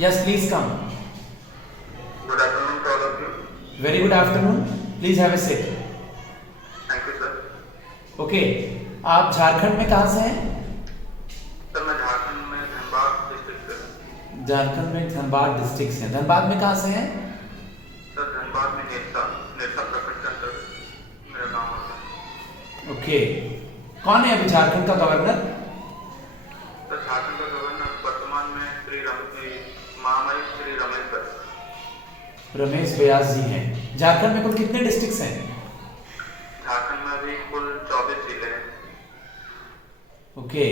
Yes, please come. Good afternoon to all of you. Very good afternoon. Please have a seat. Thank you, sir. Okay. आप झारखंड में कहाँ से हैं? Sir मैं झारखंड में धनबाद डिस्ट्रिक्ट से। झारखंड में धनबाद डिस्ट्रिक्ट से। धनबाद में कहाँ से हैं? सर धनबाद में नेरसा प्रखंड के अंतर्गत मेरा गाँव है। ओके। कौन है अभी झारखंड का गवर्नर? सर झारखंड का गवर्नर वर्तमान में महामहिम श्री रमेश सर। रमेश व्यास जी हैं। झारखंड में कुल कितने डिस्ट्रिक्ट्स हैं? झारखंड में अभी कुल 24 जिले हैं। ओके।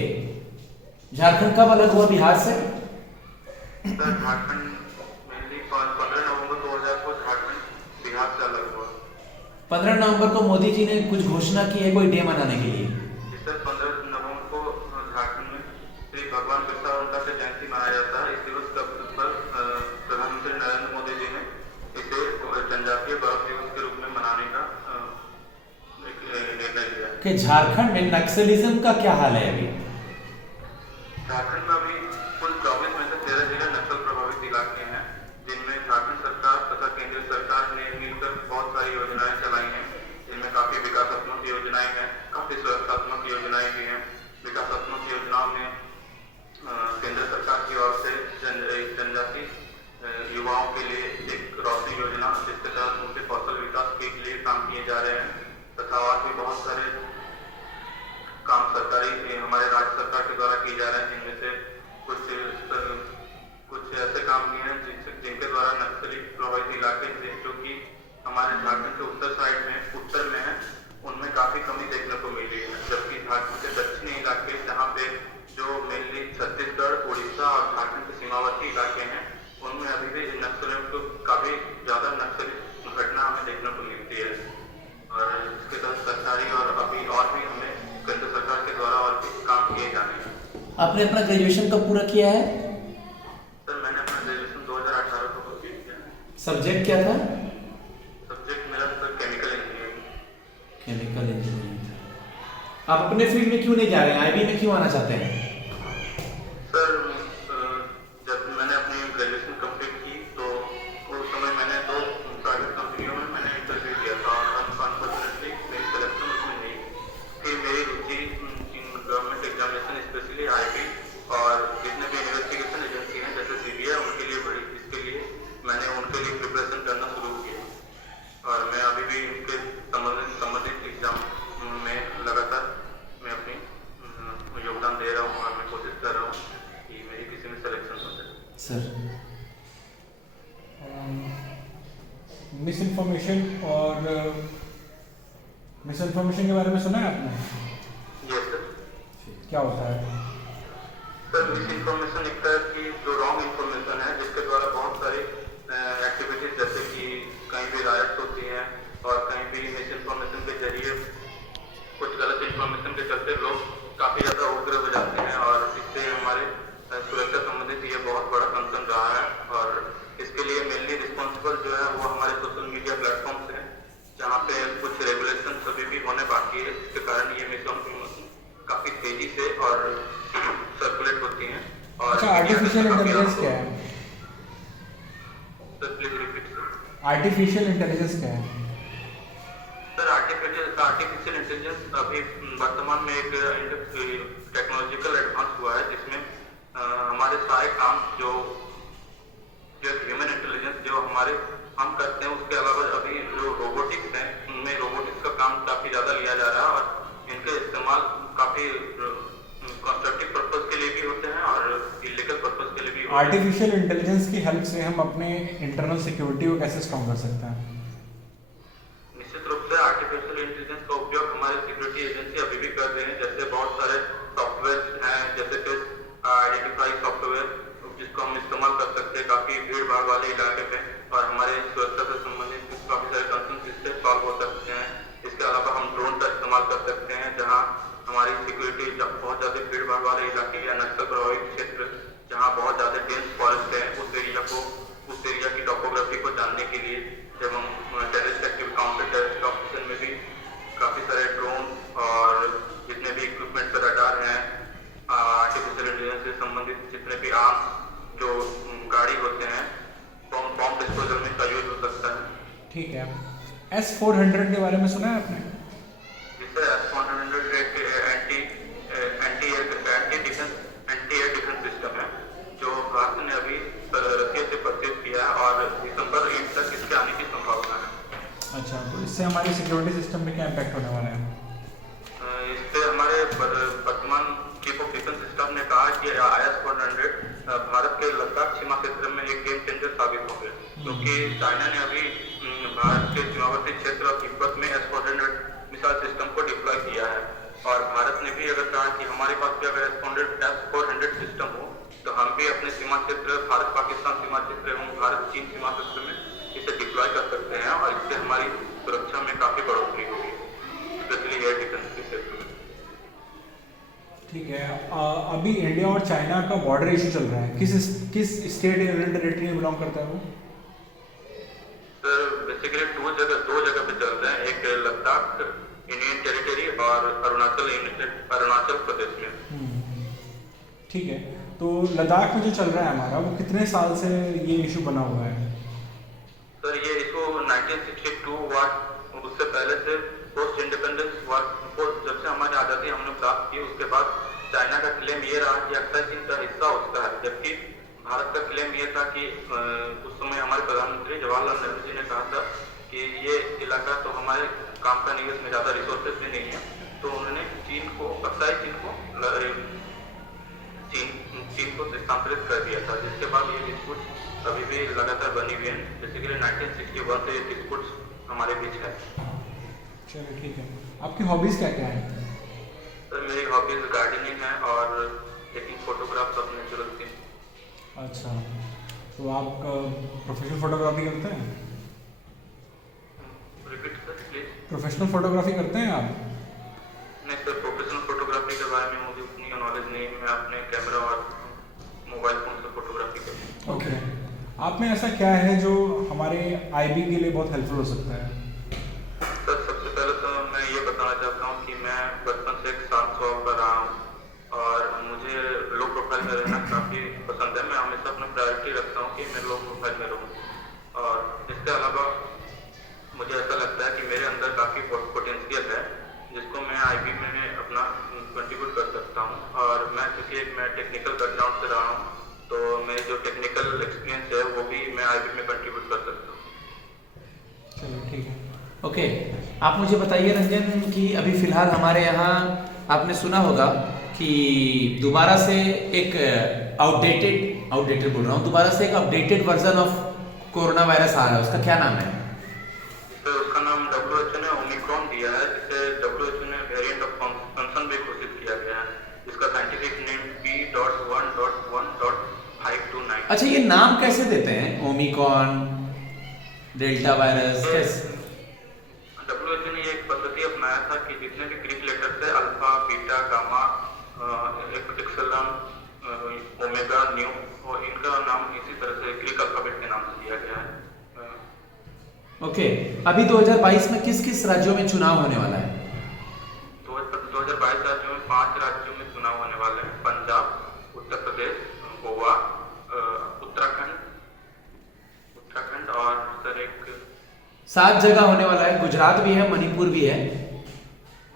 झारखंड कब अलग हुआ बिहार से? सर झारखंड मेनली 15 नवंबर 2000 को झारखंड बिहार से अलग हुआ। 15 नवंबर को मोदी जी ने कुछ घोषणा की है कोई डे मनाने के लिए? जी सर 15 नवंबर को झारखंड में श्री भगवान बिरसा मुंडा की जयंती मनाया जाता है। इस दिवस का पर प्रधानमंत्री नरेंद्र मोदी जी ने इसे जनजातीय गौरव दिवस के रूप में मनाने का निर्णय लिया। कि झारखंड में नक्सलिज्म का क्या हाल है अभी? झारखंड में अभी कुल 24 में से 13 जिले नक्सल प्रभावित इलाके हैं, जिनमें झारखंड सरकार तथा केंद्रीय सरकार ने मिलकर बहुत सारी योजनाएं चलाई हैं। जिनमें काफी विकासात्मक योजनाएं हैं, काफी सुरक्षात्मक योजनाएं भी हैं। विकासात्मक योजनाओं में केंद्र सरकार की ओर से जनजाति युवाओं के लिए एक रोशनी योजना, जिसके तहत उनके कौशल विकास के लिए काम किए जा रहे हैं, तथा और भी बहुत सारे काम सरकारी हमारे राज्य सरकार के द्वारा किए जा रहे हैं। जिनमें से कुछ ऐसे काम भी हैं जिनके द्वारा नक्सली प्रभावित इलाके जो कि हमारे झारखंड के उत्तर में है, उनमें काफी कमी देखने को मिली है। जबकि झारखंड के दक्षिणी इलाके, जहाँ पे जो मेनली छत्तीसगढ़, उड़ीसा और झारखंड के सीमावर्ती इलाके हैं, उनमें अभी भी नक्सलियों को काफी ज्यादा नक्सली घटना हमें देखने को मिलती है। और इसके तहत सरकारी और अभी और भी हमें केंद्र सरकार के द्वारा और भी काम किए जाने हैं। आपने अपना ग्रेजुएशन कब पूरा किया है? सर मैंने अपना ग्रेजुएशन 2018 को कंप्लीट किया है। सब्जेक्ट क्या था? सब्जेक्ट मेरा sir chemical engineering. Chemical engineering. आप अपने फील्ड में क्यों नहीं जा रहे हैं? आईबी में क्यों आना चाहते हैं? सर जब मैंने अपनी ग्रेजुएशन कंप्लीट की तो उस समय मैंने 2 प्राइवेट कंपनियों में मैंने इंटरव्यू दिया था और अनफॉर्चुनेटली मेरी सिलेक्शन उसमें नहीं। फिर मेरी रुचि गवर्नमेंट एग्जामिनेशन स्पेशली आईबी और जितने भी इन्वेस्टिगेशन एजेंसी हैं जैसे सीबीआई, उनके लिए बड़ी, इसके लिए मैंने उनके लिए प्रिपरेशन करना शुरू किया। और मैं अभी भी उनके संबंधित एग्जाम में लगातार मैं अपनी योगदान दे रहा हूँ और मैं कोशिश कर रहा हूँ कि मेरी किसी में सिलेक्शन हो जाए। सर मिस इन्फॉर्मेशन के बारे में सुना है आपने? Yes sir. क्या होता है? सर मिस इन्फॉर्मेशन एक तरह की जो रॉन्ग इन्फॉर्मेशन है, जिसके द्वारा बहुत सारी एक्टिविटीज जैसे कि कहीं भी राइट्स होती हैं और कहीं भी मिस इन्फॉर्मेशन के जरिए कुछ गलत इन्फॉर्मेशन के चलते लोग काफी ज्यादा उग्र हो जाते हैं और इससे हमारे सुरक्षा संबंधित ये बहुत बड़ा कंसर्न रहा है। और इसके लिए मेनली रिस्पॉन्सिबल जो है वो हमारे सोशल मीडिया प्लेटफॉर्म्स हैं, जहाँ पे कुछ रेगुलेशन अभी भी होने बाकी है, जिसके कारण ये मिस इन्फॉर्मेशन काफी तेजी से और सर्कुलेट होती हैं। और अच्छा, आर्टिफिशियल इंटेलिजेंस क्या है? Sir please repeat sir. Artificial intelligence क्या है? सर आर्टिफिशियल इंटेलिजेंस अभी वर्तमान में एक टेक्नोलॉजिकल एडवांस हुआ है, जिसमें हमारे सारे काम जो ह्यूमन इंटेलिजेंस जो हम करते हैं, उसके अलावा अभी जो रोबोटिक्स हैं, उनमें रोबोटिक्स का काम काफी ज्यादा लिया जा रहा है और इनके इस्तेमाल काफी कंस्ट्रक्टिव पर्पस के लिए भी होते हैं और इलीगल पर्पस के लिए भी होते हैं। आर्टिफिशियल इंटेलिजेंस की हेल्प से हम अपने इंटरनल सिक्योरिटी को कैसे स्ट्रॉन्ग कर सकते हैं? निश्चित रूप से आर्टिफिशियल इंटेलिजेंस का उपयोग हमारे सिक्योरिटी एजेंसी अभी भी कर रहे हैं। जैसे बहुत सारे सॉफ्टवेयर हैं, जैसे फेस आइडेंटिफाई सॉफ्टवेयर, जिसको हम इस्तेमाल कर सकते हैं काफी भीड़ भाड़ वाले इलाके में, और हमारे सुरक्षा से संबंधित काफी सारे कंसर्न इससे सॉल्व हो सकते हैं। इसके अलावा हम ड्रोन का इस्तेमाल कर सकते हैं, जहाँ हमारी सिक्योरिटी बहुत ज्यादा भीड़ भाड़ वाले इलाके या नक्सल प्रभावित क्षेत्र जहाँ बहुत ज्यादा डेंस फॉरेस्ट है, उस एरिया की टोपोग्राफी को जानने के लिए जब हम ठीक है। S-400 के बारे में सुना है आपने? जिससे S-100 एक एंटी एयर डिफेंस सिस्टम है जो भारत ने अभी रसिया से परचेज किया है और दिसंबर एंड तक इसके आने की संभावना है। अच्छा, तो इससे हमारी सिक्योरिटी सिस्टम में क्या इम्पैक्ट होने वाला है? इससे हमारे वर्तमान चीफ ऑफ डिफेंस स्टाफ ने कहा कि IS-400 भारत के लद्दाख सीमा क्षेत्र में एक गेम चेंजर साबित होंगे, क्योंकि चाइना ने अभी भारत के सीमावर्ती क्षेत्र तिब्बत में S-400 मिसाइल सिस्टम को डिप्लॉय किया है और भारत ने भी अगर कहा कि हमारे पास भी अगर S-400 सिस्टम हो तो हम भी अपने सीमा क्षेत्र भारत पाकिस्तान सीमा क्षेत्र एवं भारत चीन सीमा क्षेत्र में इसे डिप्लॉय कर सकते हैं और इससे हमारी सुरक्षा में काफी बढ़ोतरी होगी, स्पेशली एयर डिफेंस के क्षेत्र में। ठीक है। अभी इंडिया और चाइना का बॉर्डर इशू चल रहा है, किस स्टेट या यूनियन टेरिटरी में बिलोंग करता है वो? सर बेसिकली दो जगह पे चल रहे हैं, एक लद्दाख यूनियन टेरिटरी और अरुणाचल प्रदेश में। ठीक है, तो लद्दाख में जो चल रहा है हमारा, वो कितने साल से ये इशू बना हुआ है? सर ये इशू 1962 हुआ, उससे पहले से पोस्ट इंडिपेंडेंस हुआ, जब से हमारी आज़ादी हमने प्राप्त की उसके बाद चाइना का क्लेम ये रहा कि अक्सर चीन का हिस्सा उसका है, जबकि भारत का क्लेम ये था कि उस समय हमारे प्रधानमंत्री जवाहरलाल नेहरू जी ने कहा था कि ये इलाका तो हमारे काम का नहीं है, इसमें ज़्यादा रिसोर्सेज भी नहीं है, तो उन्होंने चीन को स्थानांतरित कर दिया था, जिसके बाद ये डिस्प्यूट अभी भी लगातार बनी हुई है। बेसिकली 1961 से ये डिस्प्यूट हमारे बीच है। चलो ठीक है। आपकी हॉबीज क्या क्या है? सर मेरी हॉबीज गार्डनिंग है और taking photographs of natural scene. अच्छा, तो आप प्रोफेशनल फोटोग्राफी करते हैं? Repeat sir please. Professional photography करते हैं आप? नहीं सर, प्रोफेशनल फोटोग्राफी के बारे में मुझे उतनी नॉलेज नहीं, मैं अपने कैमरा और मोबाइल फोन से फोटोग्राफी करता हूँ। ओके। आप में ऐसा क्या है जो हमारे IB के लिए बहुत हेल्पफुल हो सकता है? सर सबसे पहले तो मैं ये बताना चाहता हूँ कि मैं बचपन से एक शांत स्वभाव का रहा हूँ और मुझे लो प्रोफाइल में रहना काफ़ी पसंद है। मैं हमेशा अपना प्रायोरिटी रखता हूँ कि मैं लो प्रोफाइल में रहूँ और इसके अलावा मुझे ऐसा लगता है कि मेरे अंदर काफ़ी पोटेंशियल है जिसको मैं IB में अपना कंट्रीब्यूट कर सकता हूँ और क्योंकि मैं टेक्निकल बैकग्राउंड से रहा हूँ तो मेरे जो टेक्निकल एक्सपीरियंस है वो भी मैं IB में कंट्रीब्यूट कर सकता हूँ। चलो ठीक है। ओके, आप मुझे बताइए रंजन कि अभी फिलहाल हमारे यहाँ आपने सुना होगा कि दोबारा से एक आउटडेटेड बोल रहा हूँ, दोबारा से एक updated version of corona virus आ रहा है, उसका क्या नाम है? तो उसका नाम WHO ने ओमिक्रॉन दिया है, जिसे WHO ने वेरिएंट ऑफ कंसर्न भी घोषित किया गया है, जिसका साइंटिफिक नेम B.1.1.529। अच्छा, ये नाम कैसे देते हैं? ओमिक्रॉन, डेल्टा वायरस, कैसे? WHO ने ये एक पद्धति अपनाया था कि जितने भी ग्रीक लेटर्स है alpha, beta, gamma, epsilon, omega, nu, और इनका नाम इसी तरह से ग्रीक अल्फाबेट के नाम से दिया गया है। ओके, अभी 2022 में किस किस राज्यों में चुनाव होने वाला है? 2022 राज्यों में 5 राज्यों में चुनाव होने वाले हैं। पंजाब, उत्तर प्रदेश, गोवा, उत्तराखंड और सर एक 7 जगह होने वाला है। गुजरात भी है, मणिपुर भी है।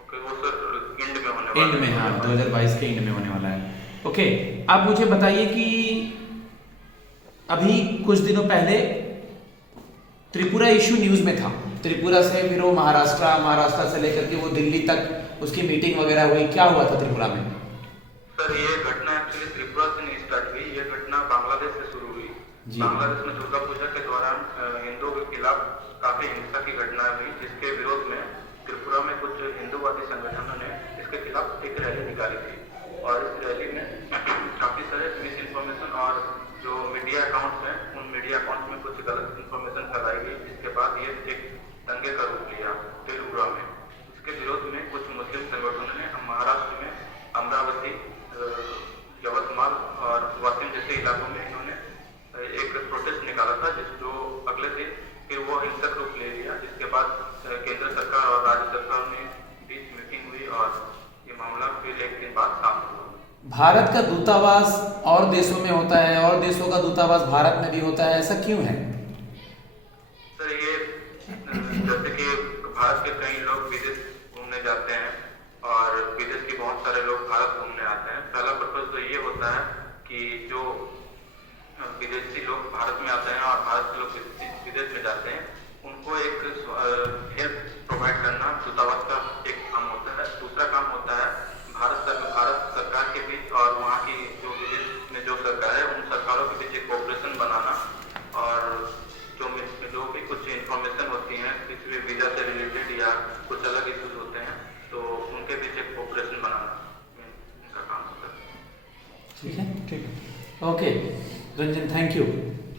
ओके, वो सर एंड में होने वाला है। एंड में, हाँ, 2022 के एंड में होने वाला है। ओके, आप मुझे बताइए कि अभी कुछ दिनों पहले त्रिपुरा इशू न्यूज में था। त्रिपुरा से फिर वो महाराष्ट्र से लेकर के वो दिल्ली तक उसकी मीटिंग वगैरह हुई, क्या हुआ था त्रिपुरा में? सर ये घटना एक्चुअली त्रिपुरा से नहीं स्टार्ट हुई, ये घटना बांग्लादेश से शुरू हुई। बांग्लादेश में दुर्गा पूजा के दौरान हिंदुओं के खिलाफ काफी हिंसा की घटना हुई, जिसके विरोध में त्रिपुरा में कुछ हिंदूवादी संगठनों ने इसके खिलाफ एक रैली निकाली थी और इस रैली में काफी सारे मिस इन्फॉर्मेशन और जो मीडिया अकाउंट्स हैं उन मीडिया अकाउंट्स में कुछ गलत इन्फॉर्मेशन फैलाई गई, जिसके बाद ये एक दंगे का रूप लिया त्रिपुरा में। इसके विरोध में कुछ मुस्लिम संगठनों ने महाराष्ट्र में अमरावती, यवतमाल और वाशिम जैसे इलाकों में इन्होंने एक प्रोटेस्ट निकाला था, जो अगले दिन फिर वो हिंसक रूप ले लिया, जिसके बाद केंद्र सरकार और राज्य सरकार में बीच मीटिंग हुई और ये मामला फिर एक दिन बाद शांत हुआ। भारत का दूतावास और देशों में होता है और देशों का दूतावास भारत में भी होता है, ऐसा क्यों है? सर ये भारत के कई लोग विदेश घूमने जाते हैं और विदेश के बहुत सारे लोग भारत घूमने आते हैं। पहला पर्पज तो ये होता है कि जो विदेशी लोग भारत में आते हैं और भारत के लोग विदेश में जाते हैं, उनको एक हेल्प प्रोवाइड करना दूतावास का एक काम होता है। दूसरा काम होता है भारत सरकार के बीच और वहाँ की जो विदेश में जो सरकार है, उन सरकारों के बीच एक कोऑपरेशन बनाना, और जो भी कुछ इंफॉर्मेशन होती है किसी भी वीजा से रिलेटेड या कुछ अलग इश्यूज होते हैं, तो उनके बीच एक कोऑपरेशन बनाना इनका काम होता है। ठीक है, ठीक है। Okay Ranjan, thank you.